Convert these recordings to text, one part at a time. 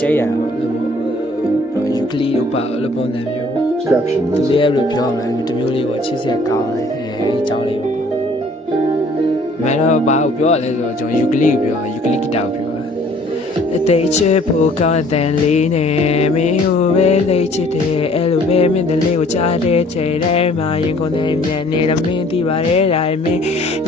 ကြိုက်ရအောင်ယူကလီတို့ပါလို့ပုံစံမျိုးသူလေးအဲ့လိုပြောရမယ်တမျိုးလေးကိုချစ်စရာကောင်းတယ်အဲအကြောင်းလေးပေါ့မင်းတော့ဘာကိုပြောရလဲဆိုတော့ကျွန်တော်ယူကလီကိုပြောယူကလီဂီတာကိုပြောအသေးချစ်ဖို့ကောင်းတဲ့လေးနဲ့မင်းကိုပဲလေးချစ်တယ်အဲ့လိုပဲမင်းတလေးကိုကြားတဲ့ချိန်တိုင်းမှာရင်ကုန်တဲ့မြတ်နေတာမင်းသိပါတယ်ဒါပေမဲ့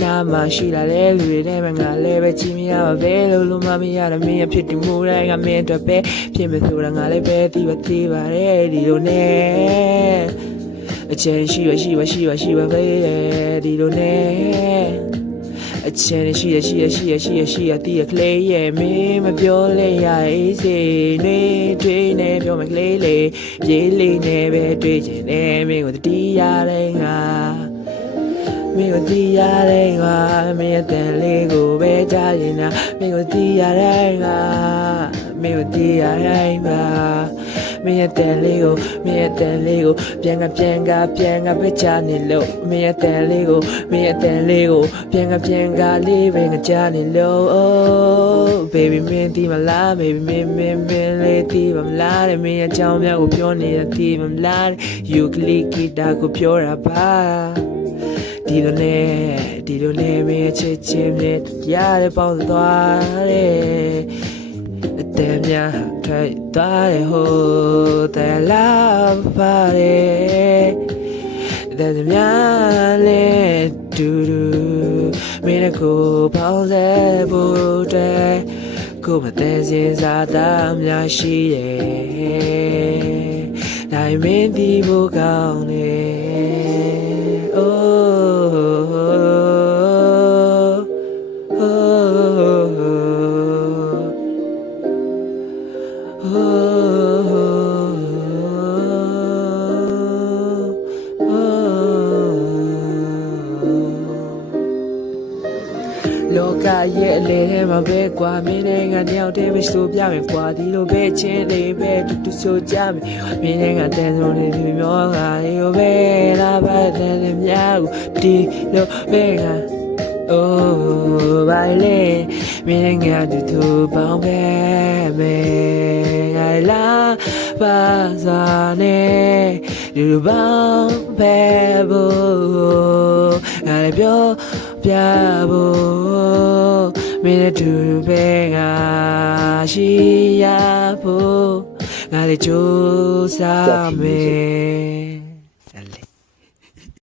နားမှာရှိလာတဲ့လူတွေနဲ့ငါလည်းပဲကြည့်မရပါပဲလို့မမရတာမင်းအဖြစ်တမှုတိုင်းကမင်းအတွက်ပဲဖြစ်မယ်ဆိုတာငါလည်းပဲသိပါတယ်ဒီလိုနဲ့အချင်းရှိပါပဲဒီလိုနဲ့အချင်းရှိရတီးရကလေးရဲ့မင်းမပြောလဲရအေးစေနေတွေ့နေပြောမကလေးလေးရေးလေးနဲ့ပဲတွေ့ချင်တယ်မင်းကိုတီးရတဲ့ငါမင်းကိုတီးရတဲ့ငါမင်းရဲ့တန်လေးကိုပဲကြားရင်နာမင်းကိုတီးရတဲ့ငါမင်းကိုတီးရတဲ့ငါမင်းရဲ့တန်လေးကိုပြန်ကပဲချနေလို့မင်းရဲ့တန်လေးကိုပြန်ကလေးပဲငါချနေလို့ oh baby မင်းဒီမလား baby မင်းလေးဒီမလားမင်းရဲ့အကြောင်းများကိုပြောနေတာဒီမလားယူကလီဂီတာကိုပြောတာပါဒီလိုနဲ့မင်းချစ်ချင်းနဲ့ရတဲ့ပေါင်းသွားတယ်အတဲများထွက်သွားတယ်ဟိုတဲလာပါတယ်တဲ့များလေးဒူမင်းကိုပေါင်းစေဖို့တဲ့ကိုမတဲ့စင်စားတာများရှိတယ်ဒါမင်းဒီဖို့ကောင်းတယ် လောကရဲ့အလေထဲမှာပဲကွာမင်းနဲ့ငါတယောက်တည်းပဲဆိုပြမယ်ကွာဒီလိုပဲချင်းလေးပဲတူဆိုကြမယ်မင်းနဲ့ငါတန်ဆုံးနေပြီမျောငါရောပဲလာပါတဲ့များကိုဒီလိုပဲငါoh baile mire nga tu pao be me ngai la ba sa ne du pao be bo ngai pyo pya bo mire tu be nga shi ya bo ngai le chu sa me